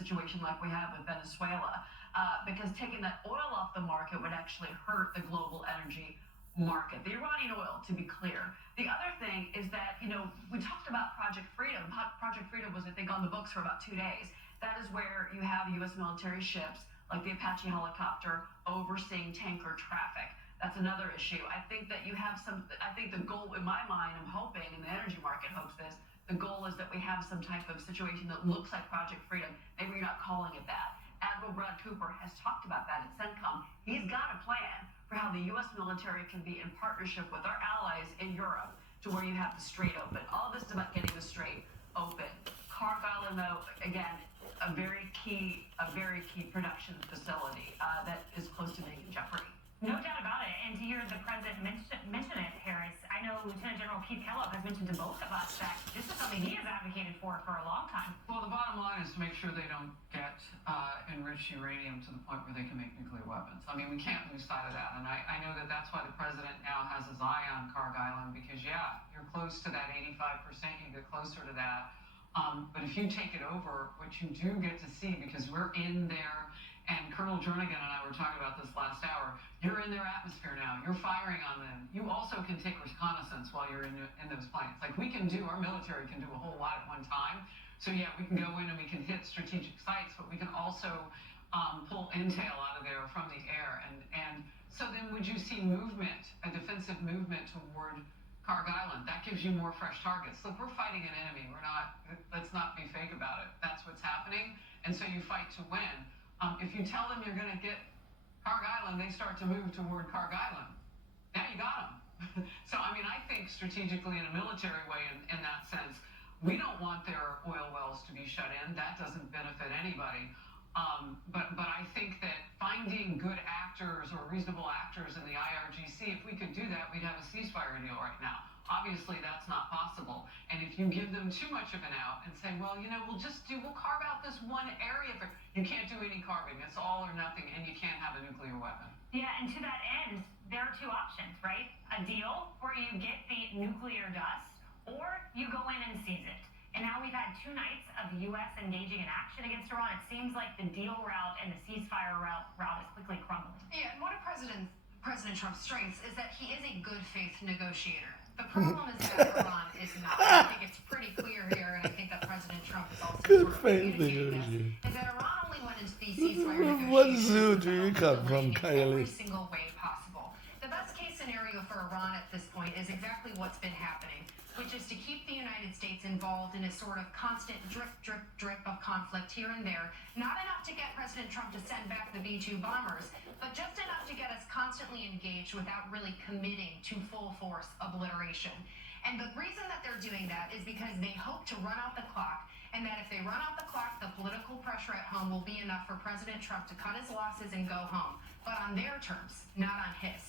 situation like we have with Venezuela, because taking that oil off the market would actually hurt the global energy market, the Iranian oil, to be clear. The other thing is that, we talked about Project Freedom. Project Freedom was, I think, on the books for about 2 days. That is where you have U.S. military ships, like the Apache helicopter, overseeing tanker traffic. That's another issue. I think that I think the goal, in my mind, I'm hoping, and the energy market hopes this, the goal is that we have some type of situation that looks like Project Freedom. Maybe you're not calling it that. Admiral Brad Cooper has talked about that at CENTCOM. He's got a plan for how the U.S. military can be in partnership with our allies in Europe to where you have the Strait open. All this is about getting the Strait open. Cargill, though, again, a very key production facility that is close to being in jeopardy. No doubt about it. And to hear the president mention it, Harris, I know Lieutenant General Keith Kellogg has mentioned to both of us that this is something he has advocated for a long time. Well, the bottom line is to make sure they don't get enriched uranium to the point where they can make nuclear weapons. I mean, we can't lose sight of that. And I know that that's why the president now has his eye on Cargill, because, yeah, you're close to that 85%, you get closer to that. But if you take it over, what you do get to see, because we're in there, and Colonel Jernigan and I were talking about this last hour, you're in their atmosphere now. You're firing on them. You also can take reconnaissance while you're in those planes. Like our military can do a whole lot at one time. So yeah, we can go in and we can hit strategic sites, but we can also pull intel out of there from the air. And so then would you see movement, a defensive movement toward Cargill Island? That gives you more fresh targets. Look, we're fighting an enemy. Let's not be fake about it. That's what's happening. And so you fight to win. If you tell them you're going to get Cargill Island, they start to move toward Cargill Island. Now you got them. So, I mean, I think strategically in a military way, in that sense, we don't want their oil wells to be shut in. That doesn't benefit anybody. But I think that finding good actors or reasonable actors in the IRGC, if we could do that, we'd have a ceasefire deal right now. Obviously, that's not possible. And if you give them too much of an out and say, well, we'll carve out this one area. You can't do any carving. It's all or nothing, and you can't have a nuclear weapon. Yeah, and to that end, there are two options, right? A deal where you get the nuclear dust, or you go in and seize it. And now we've had 2 nights of the U.S. engaging in action against Iran. It seems like the deal route and the ceasefire route is quickly crumbling. Yeah, and one of President Trump's strengths is that he is a good faith negotiator. The problem is that Iran is not. I think it's pretty clear here, and I think that President Trump is also communicating this, is that Iran only went into these ceasefire negotiations What zoo do you come from, every Kylie? single way possible. The best case scenario for Iran at this point is exactly what's been happening, which is to keep the United States involved in a sort of constant drip, drip, drip of conflict here and there. Not enough to get President Trump to send back the B-2 bombers, but just enough to get us constantly engaged without really committing to full force obliteration. And the reason that they're doing that is because they hope to run out the clock, and that if they run out the clock, the political pressure at home will be enough for President Trump to cut his losses and go home, but on their terms, not on his.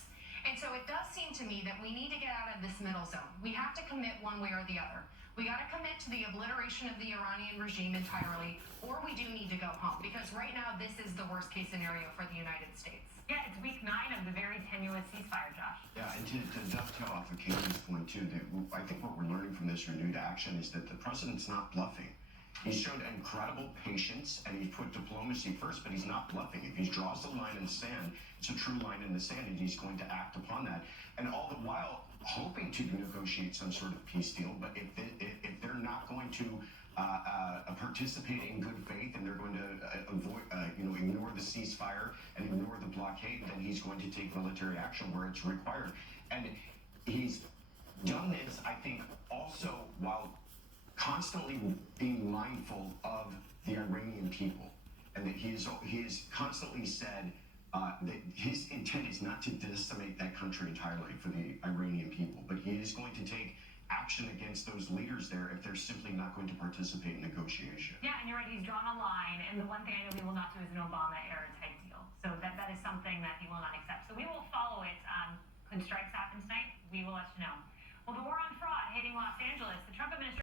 And so it does seem to me that we need to get out of this middle zone. We have to commit one way or the other. We got to commit to the obliteration of the Iranian regime entirely, or we do need to go home, because right now this is the worst case scenario for the United States. Yeah, it's week 9 of the very tenuous ceasefire, Josh. Yeah, and to dovetail off of Katie's point too, I think what we're learning from this renewed action is that the president's not bluffing. He's showed incredible patience, and he's put diplomacy first, but he's not bluffing. If he draws the line in the sand, it's a true line in the sand, and he's going to act upon that. And all the while, hoping to negotiate some sort of peace deal, but if they're not going to participate in good faith, and they're going to ignore the ceasefire and ignore the blockade, then he's going to take military action where it's required. And he's done this, I think, also while constantly being mindful of the Iranian people, and that he has constantly said that his intent is not to decimate that country entirely for the Iranian people, but he is going to take action against those leaders there if they're simply not going to participate in negotiation. Yeah, and you're right, he's drawn a line, and the one thing I know he will not do is an Obama-era type deal. So that is something that he will not accept. So we will follow it. Could strikes happen tonight, we will let you know. Well, the war on fraud hitting Los Angeles, the Trump administration